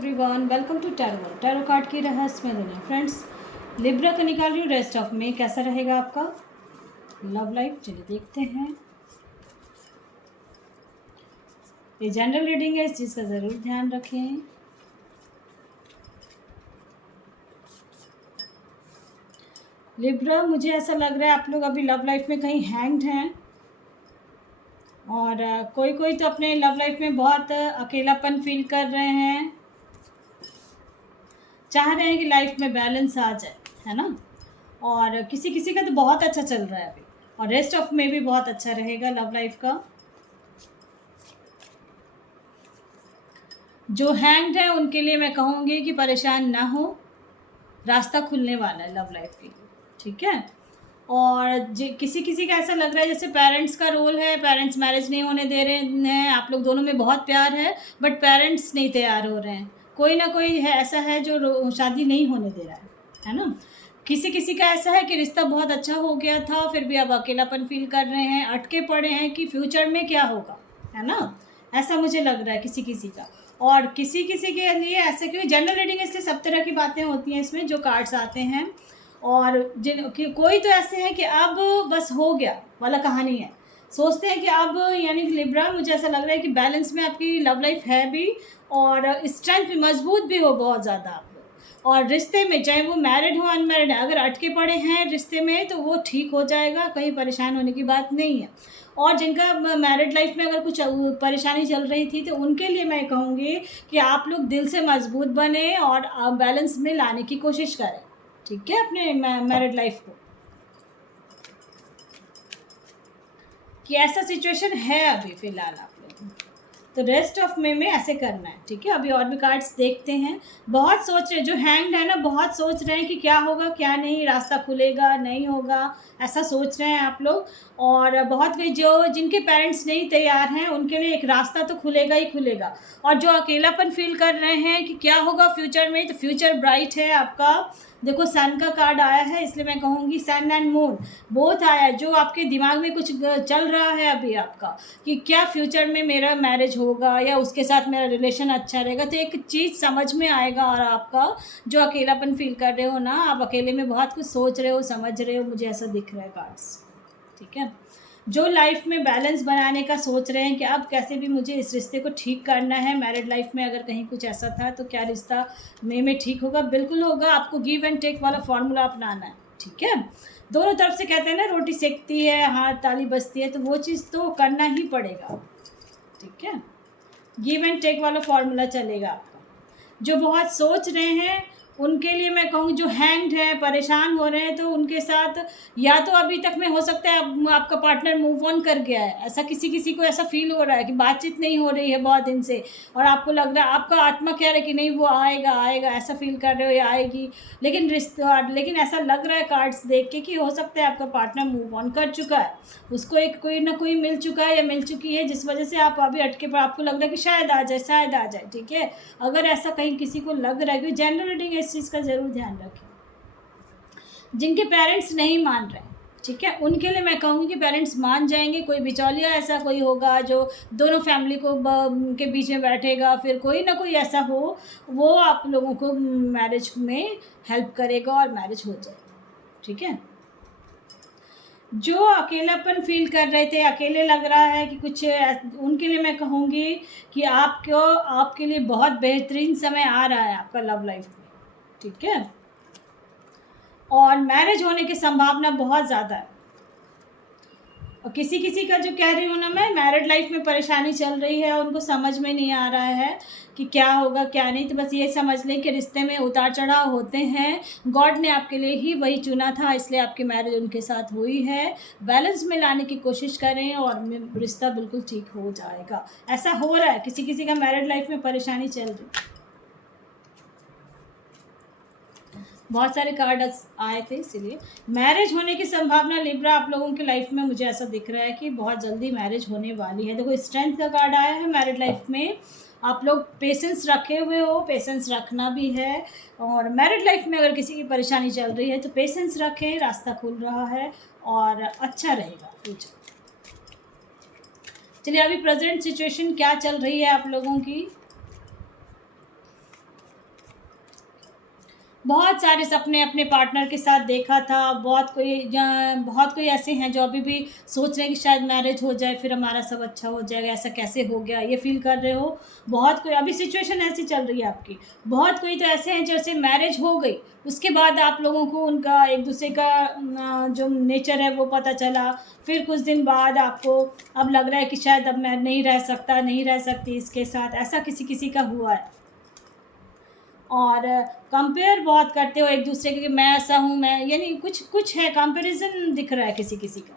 Everyone, welcome to tarot card की रहस्यमय दुनिया। फ्रेंड्स, लिब्रा का निकाल रही हूँ रेस्ट ऑफ में कैसा रहेगा आपका लव लाइफ। चलिए देखते हैं। ये जनरल रीडिंग है, इस चीज़ का ज़रूर ध्यान रखें। लिब्रा, मुझे ऐसा लग रहा है आप लोग अभी लव लाइफ में कहीं हैंग्ड हैं और कोई कोई तो अपने लव लाइफ में बहुत अकेलापन फील कर रहे हैं, चाह रहे हैं कि लाइफ में बैलेंस आ जाए, है ना। और किसी किसी का तो बहुत अच्छा चल रहा है अभी, और रेस्ट ऑफ में भी बहुत अच्छा रहेगा लव लाइफ का। जो हैंग्ड है उनके लिए मैं कहूँगी कि परेशान ना हो, रास्ता खुलने वाला है लव लाइफ के लिए, ठीक है। और किसी किसी का ऐसा लग रहा है जैसे पेरेंट्स का रोल है, पेरेंट्स मैरिज नहीं होने दे रहे हैं, आप लोग दोनों में बहुत प्यार है बट पेरेंट्स नहीं तैयार हो रहे हैं। कोई ना कोई है ऐसा है जो शादी नहीं होने दे रहा है ना। किसी किसी का ऐसा है कि रिश्ता बहुत अच्छा हो गया था फिर भी अब अकेलापन फील कर रहे हैं, अटके पड़े हैं कि फ्यूचर में क्या होगा, है ना। ऐसा मुझे लग रहा है किसी किसी का। और किसी किसी के लिए ऐसा, क्योंकि जनरल रीडिंग इसलिए सब तरह की बातें होती हैं इसमें जो कार्ड्स आते हैं। और कोई तो ऐसे हैं कि अब बस हो गया वाला कहानी है, सोचते हैं कि अब, यानी कि लिब्रा, मुझे ऐसा लग रहा है कि बैलेंस में आपकी लव लाइफ है भी और स्ट्रेंथ भी मजबूत भी हो बहुत ज़्यादा आप लोग। और रिश्ते में चाहे वो मैरिड हो अनमैरिड है, अगर अटके पड़े हैं रिश्ते में तो वो ठीक हो जाएगा, कहीं परेशान होने की बात नहीं है। और जिनका मैरिड लाइफ में अगर कुछ परेशानी चल रही थी तो उनके लिए मैं कहूँगी कि आप लोग दिल से मजबूत बने और बैलेंस में लाने की कोशिश करें, ठीक है, अपने मैरिड लाइफ को। कि ऐसा सिचुएशन है अभी फ़िलहाल आप लोगों को, तो रेस्ट ऑफ में ऐसे करना है, ठीक है। अभी और भी कार्ड्स देखते हैं। बहुत सोच रहे, जो हैंग्ड है ना, बहुत सोच रहे हैं कि क्या होगा क्या नहीं, रास्ता खुलेगा नहीं होगा, ऐसा सोच रहे हैं आप लोग। और बहुत जो जिनके पेरेंट्स नहीं तैयार हैं उनके लिए एक रास्ता तो खुलेगा ही खुलेगा। और जो अकेलापन फील कर रहे हैं कि क्या होगा फ्यूचर में, तो फ्यूचर ब्राइट है आपका। देखो सन का कार्ड आया है, इसलिए मैं कहूँगी सन एंड मून बोथ आया है। जो आपके दिमाग में कुछ चल रहा है अभी आपका कि क्या फ्यूचर में मेरा मैरिज होगा या उसके साथ मेरा रिलेशन अच्छा रहेगा, तो एक चीज़ समझ में आएगा। और आपका जो अकेलापन फील कर रहे हो ना, आप अकेले में बहुत कुछ सोच रहे हो, समझ रहे हो, मुझे ऐसा दिख रहा है कार्ड्स, ठीक है। जो लाइफ में बैलेंस बनाने का सोच रहे हैं कि अब कैसे भी मुझे इस रिश्ते को ठीक करना है, मैरिड लाइफ में अगर कहीं कुछ ऐसा था तो क्या रिश्ता में ठीक होगा, बिल्कुल होगा। आपको गिव एंड टेक वाला फॉर्मूला अपनाना है, ठीक है। दोनों तरफ से कहते हैं ना, रोटी सेकती है हाथ ताली बजती है, तो वो चीज़ तो करना ही पड़ेगा, ठीक है। गिव एंड टेक वाला फॉर्मूला चलेगा आपका। जो बहुत सोच रहे हैं उनके लिए मैं कहूँ, जो हैंग्ड है, परेशान हो रहे हैं, तो उनके साथ या तो अभी तक में हो सकता है आपका पार्टनर मूव ऑन कर गया है, ऐसा किसी किसी को ऐसा फील हो रहा है कि बातचीत नहीं हो रही है बहुत दिन से, और आपको लग रहा है, आपका आत्मा कह रहा है कि नहीं वो आएगा आएगा, ऐसा फील कर रहे हो या आएगी। लेकिन ऐसा लग रहा है कार्ड्स देख के कि हो सकता है आपका पार्टनर मूव ऑन कर चुका है, उसको एक कोई ना कोई मिल चुका है या मिल चुकी है, जिस वजह से आप अभी अटके पर आपको लग रहा है कि शायद आ जाए शायद आ जाए, ठीक है। अगर ऐसा कहीं किसी को लग रहा है, कि जनरल रीडिंग इस चीज़ का ज़रूर ध्यान रखें। जिनके पेरेंट्स नहीं मान रहे, ठीक है, उनके लिए मैं कहूँगी कि पेरेंट्स मान जाएंगे। कोई बिचौलिया ऐसा कोई होगा जो दोनों फैमिली को के बीच में बैठेगा, फिर कोई ना कोई ऐसा हो, वो आप लोगों को मैरिज में हेल्प करेगा और मैरिज हो जाए, ठीक है। जो अकेलापन फील कर रहे थे, अकेले लग रहा है कि कुछ, उनके लिए मैं कहूँगी कि आपके लिए बहुत बेहतरीन समय आ रहा है आपका लव लाइफ में, ठीक है। और मैरिज होने की संभावना बहुत ज़्यादा है। और किसी किसी का, जो कह रही हूँ ना मैं, मैरिड लाइफ में परेशानी चल रही है, उनको समझ में नहीं आ रहा है कि क्या होगा क्या नहीं, तो बस ये समझ लें कि रिश्ते में उतार चढ़ाव होते हैं, गॉड ने आपके लिए ही वही चुना था, इसलिए आपकी मैरिज उनके साथ हुई है। बैलेंस में लाने की कोशिश करें और रिश्ता बिल्कुल ठीक हो जाएगा। ऐसा हो रहा है, किसी किसी का मैरिड लाइफ में परेशानी चल रही है। बहुत सारे कार्ड आए थे, इसीलिए मैरिज होने की संभावना लिब्रा आप लोगों की लाइफ में, मुझे ऐसा दिख रहा है कि बहुत जल्दी मैरिज होने वाली है। देखो स्ट्रेंथ का कार्ड आया है मैरिड लाइफ में। आप लोग पेशेंस रखे हुए हो, पेशेंस रखना भी है। और मैरिड लाइफ में अगर किसी की परेशानी चल रही है तो पेशेंस रखें, रास्ता खुल रहा है और अच्छा रहेगा फ्यूचर। चलिए, अभी प्रेजेंट सिचुएशन क्या चल रही है आप लोगों की। बहुत सारे सपने अपने पार्टनर के साथ देखा था, बहुत कोई ऐसे हैं जो अभी भी सोच रहे हैं कि शायद मैरिज हो जाए फिर हमारा सब अच्छा हो जाएगा, ऐसा कैसे हो गया, ये फ़ील कर रहे हो। बहुत कोई अभी सिचुएशन ऐसी चल रही है आपकी। बहुत कोई तो ऐसे हैं जैसे मैरिज हो गई, उसके बाद आप लोगों को उनका एक-दूसरे का जो नेचर है वो पता चला, फिर कुछ दिन बाद आपको अब लग रहा है कि शायद अब मैं नहीं रह सकता, नहीं रह सकती इसके साथ, ऐसा किसी-किसी का हुआ है। और कंपेयर बहुत करते हो एक दूसरे के कि मैं ऐसा हूँ, मैं यानी कुछ कुछ है, कंपैरिजन दिख रहा है किसी किसी का।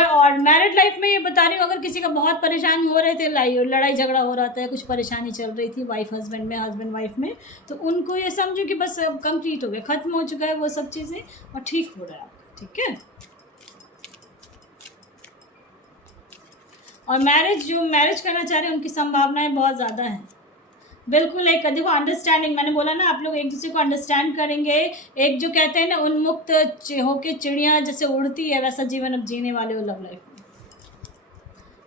और मैरिड लाइफ में ये बता रही हूँ, अगर किसी का बहुत परेशान हो रहे थे, लड़ाई झगड़ा हो रहा था, कुछ परेशानी चल रही थी वाइफ हस्बैंड में, हस्बैंड वाइफ में, तो उनको ये समझो कि बस अब कंप्लीट हो गया, ख़त्म हो चुका है वो सब चीज़ें, और ठीक हो रहा है आपका। ठीक है। और जो मैरिज करना चाह रहे हैं उनकी संभावनाएं बहुत ज़्यादा हैं। बिल्कुल, एक देखो अंडरस्टैंडिंग, मैंने बोला ना आप लोग एक दूसरे को अंडरस्टैंड करेंगे। एक जो कहते हैं ना उन्मुक्त होके चिड़िया जैसे उड़ती है, वैसा जीवन अब जीने वाले हो लव लाइफ में।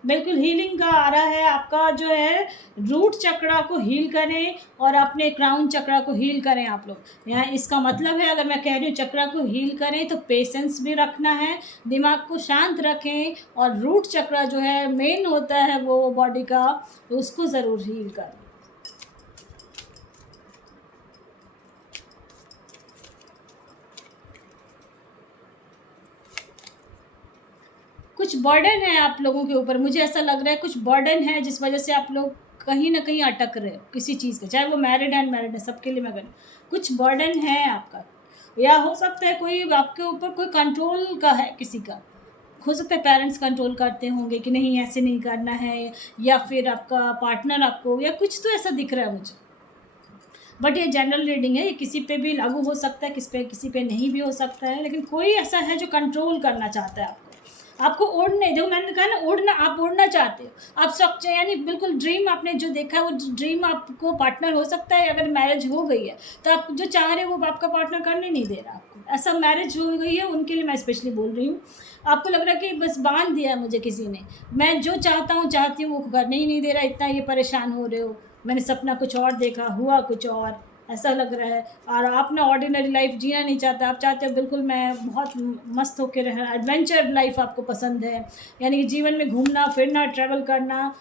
बिल्कुल हीलिंग का आ रहा है, आपका जो है रूट चक्रा को हील करें और अपने क्राउन चक्रा को हील करें आप लोग। यहाँ इसका मतलब है, अगर मैं कह रही हूँ चक्रा को हील करें तो पेशेंस भी रखना है, दिमाग को शांत रखें, और रूट चक्रा जो है मेन होता है वो बॉडी का, तो उसको ज़रूर हील करें। कुछ बर्डन है आप लोगों के ऊपर, मुझे ऐसा लग रहा है कुछ बर्डन है जिस वजह से आप लोग कहीं ना कहीं अटक रहे हो किसी चीज़ का, चाहे वो मैरिड है अनमैरिड है, सबके लिए मैं करूँ, कुछ बर्डन है आपका। या हो सकता है कोई आपके ऊपर कोई कंट्रोल का है किसी का, हो सकता है पेरेंट्स कंट्रोल करते होंगे कि नहीं ऐसे नहीं करना है, या फिर आपका पार्टनर आपको, या कुछ तो ऐसा दिख रहा है मुझे। बट ये जनरल रीडिंग है, ये किसी पे भी लागू हो सकता है, किसी पे नहीं भी हो सकता है, लेकिन कोई ऐसा है जो कंट्रोल करना चाहता है आपको उड़ने, जो मैंने कहा ना उड़ना, आप उड़ना चाहते हो, आप सब यानी बिल्कुल ड्रीम आपने जो देखा है वो ड्रीम आपको पार्टनर हो सकता है। अगर मैरिज हो गई है तो आप जो चाह रहे हो वो आपका पार्टनर करने नहीं दे रहा आपको, ऐसा मैरिज हो गई है उनके लिए मैं स्पेशली बोल रही हूँ। आपको लग रहा है कि बस बांध दिया है मुझे किसी ने, मैं जो चाहती हूँ वो करने ही नहीं दे रहा, इतना ये परेशान हो रहे हो, मैंने सपना कुछ और देखा, हुआ कुछ और, ऐसा लग रहा है। और आप ना ऑर्डिनरी लाइफ जीना नहीं चाहते, आप चाहते हो बिल्कुल मैं बहुत मस्त होकर रहना, एडवेंचर लाइफ आपको पसंद है, यानी कि जीवन में घूमना फिरना ट्रैवल करना।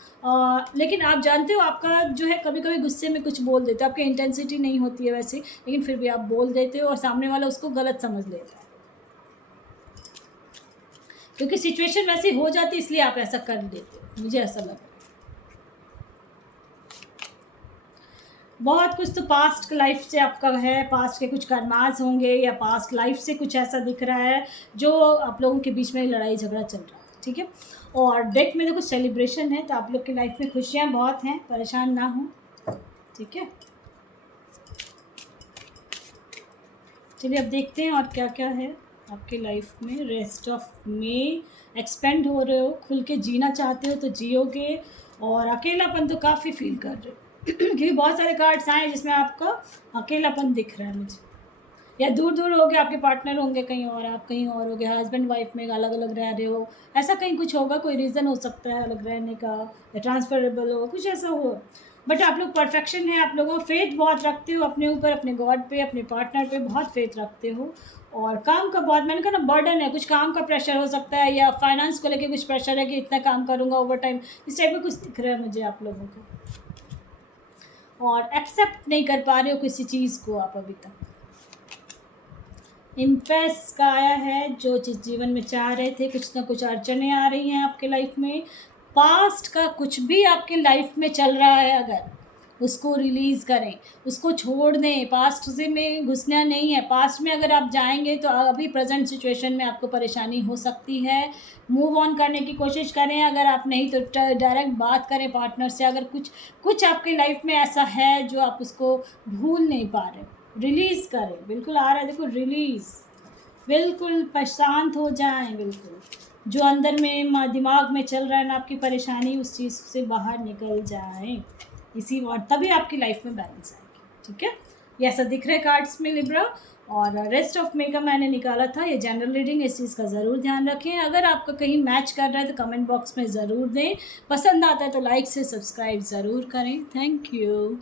लेकिन आप जानते हो आपका जो है कभी कभी गुस्से में कुछ बोल देते हो, आपकी इंटेंसिटी नहीं होती है वैसे, लेकिन फिर भी आप बोल देते हो और सामने वाला उसको गलत समझ लेता है, क्योंकि सिचुएशन वैसी हो जाती है इसलिए आप ऐसा कर देते हो, मुझे ऐसा लगा। बहुत कुछ तो पास्ट लाइफ से आपका है, पास्ट के कुछ कर्मास होंगे, या पास्ट लाइफ से कुछ ऐसा दिख रहा है जो आप लोगों के बीच में लड़ाई झगड़ा चल रहा है। ठीक है। और डेक में देखो सेलिब्रेशन है, तो आप लोग की लाइफ में खुशियाँ बहुत हैं, परेशान ना हो। ठीक है। चलिए अब देखते हैं और क्या क्या है आपकी लाइफ में। रेस्ट ऑफ में एक्सपेंड हो रहे हो, खुल के जीना चाहते हो तो जियोगे, और अकेलापन तो काफ़ी फील कर रहे हो क्योंकि बहुत सारे कार्ड्स आए जिसमें आपका अकेलापन दिख रहा है मुझे, या दूर दूर हो गए, आपके पार्टनर होंगे कहीं और, आप कहीं और हो गए, हस्बैंड वाइफ में अलग अलग रह रहे हो, ऐसा कहीं कुछ होगा, कोई रीज़न हो सकता है अलग रहने का, या ट्रांसफरेबल हो, कुछ ऐसा हो। बट आप लोग परफेक्शन है, आप लोगों फेथ बहुत रखते हो अपने ऊपर, अपने गॉड पे, अपने पार्टनर पे बहुत फेथ रखते हो। और काम का बहुत, मैंने कहा ना बर्डन है, कुछ काम का प्रेशर हो सकता है, या फाइनेंस को लेके कुछ प्रेशर है कि इतना काम करूँगा ओवर टाइम, इस टाइप में कुछ दिख रहा है मुझे आप लोगों को। और एक्सेप्ट नहीं कर पा रहे हो किसी चीज़ को आप अभी तक। इम्प्रेस का आया है, जो चीज़ जीवन में चाह रहे थे, कुछ ना कुछ अड़चनें आ रही हैं आपके लाइफ में। पास्ट का कुछ भी आपके लाइफ में चल रहा है, अगर उसको रिलीज़ करें, उसको छोड़ दें, पास्ट से में घुसना नहीं है। पास्ट में अगर आप जाएंगे तो अभी प्रेजेंट सिचुएशन में आपको परेशानी हो सकती है। मूव ऑन करने की कोशिश करें, अगर आप नहीं तो डायरेक्ट बात करें पार्टनर से, अगर कुछ आपके लाइफ में ऐसा है जो आप उसको भूल नहीं पा रहे, रिलीज़ करें। बिल्कुल आ रहा है, देखो रिलीज़, बिल्कुल शांत हो जाएं, बिल्कुल जो अंदर में दिमाग में चल रहा है ना आपकी परेशानी, उस चीज़ से बाहर निकल जाएं, इसी और तभी आपकी लाइफ में बैलेंस आएगी। ठीक है। ये ऐसा दिख रहा है कार्ड्स में लिब्रा। और रेस्ट ऑफ मे का मैंने निकाला था, ये जनरल रीडिंग, इस चीज़ का ज़रूर ध्यान रखें। अगर आपका कहीं मैच कर रहा है तो कमेंट बॉक्स में ज़रूर दें, पसंद आता है तो लाइक से सब्सक्राइब ज़रूर करें। Thank you.